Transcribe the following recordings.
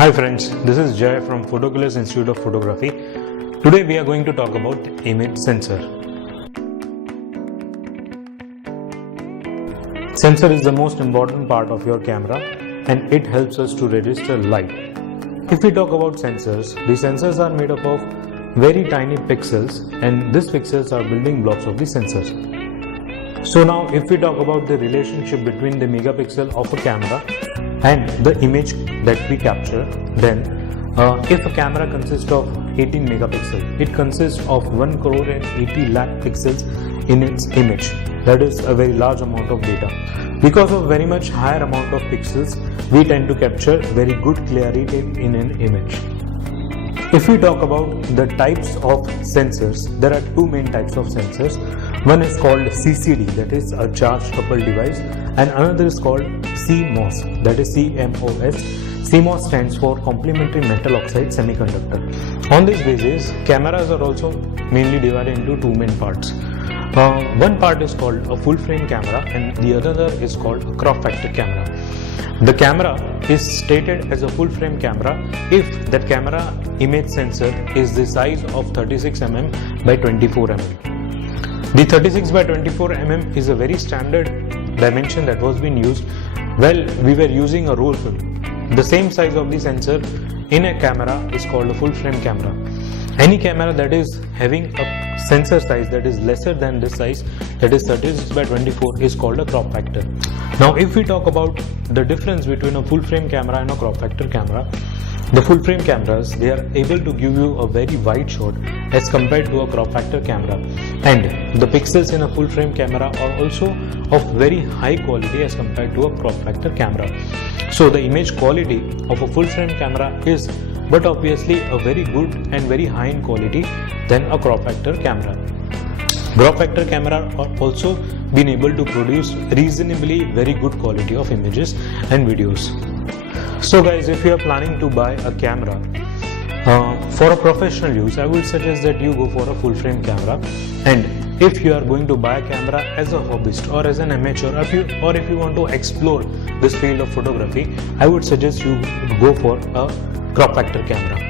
Hi friends, this is Jay from Photoculus Institute of Photography. Today we are going to talk about image sensor. Sensor is the most important part of your camera and it helps us to register light. If we talk about sensors, the sensors are made up of very tiny pixels and these pixels are building blocks of the sensors. So now if we talk about the relationship between the megapixel of a camera and the image that we capture, then if a camera consists of 18 megapixels, it consists of 1 crore and 80 lakh pixels in its image. That is a very large amount of data. Because of very much higher amount of pixels, we tend to capture very good clarity in an image. If we talk about the types of sensors, there are two main types of sensors. One is called CCD, that is a charge coupled device, and another is called CMOS, that is CMOS. CMOS stands for complementary metal oxide semiconductor. On this basis, cameras are also mainly divided into two main parts. One part is called a full frame camera and the other is called a crop factor camera. The camera is stated as a full frame camera if that camera image sensor is the size of 36 mm by 24 mm. The 36 by 24 mm is a very standard dimension that was being used while we were using a roll film. The same size of the sensor in a camera is called a full frame camera. Any camera that is having a sensor size that is lesser than this size, that is 36 by 24, is called a crop factor. Now if we talk about the difference between a full frame camera and a crop factor camera, the full frame cameras, they are able to give you a very wide shot as compared to a crop factor camera, and the pixels in a full frame camera are also of very high quality as compared to a crop factor camera. So the image quality of a full frame camera is but obviously a very good and very high in quality than a crop factor camera. Crop factor camera are also been able to produce reasonably very good quality of images and videos. So guys, if you are planning to buy a camera for a professional use, I would suggest that you go for a full frame camera. And if you are going to buy a camera as a hobbyist or as an amateur, or if you want to explore this field of photography, I would suggest you go for a crop factor camera.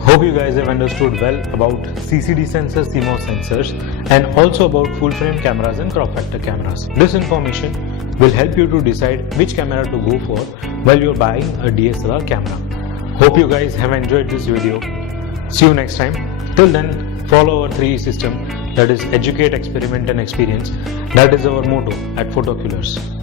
Hope you guys have understood well about CCD sensors, CMOS sensors, and also about full frame cameras and crop factor cameras. This information will help you to decide which camera to go for while you're buying a DSLR camera. Hope you guys have enjoyed this video. See you next time. Till then, follow our 3E system, that is educate, experiment and experience. That is our motto at Photoculus.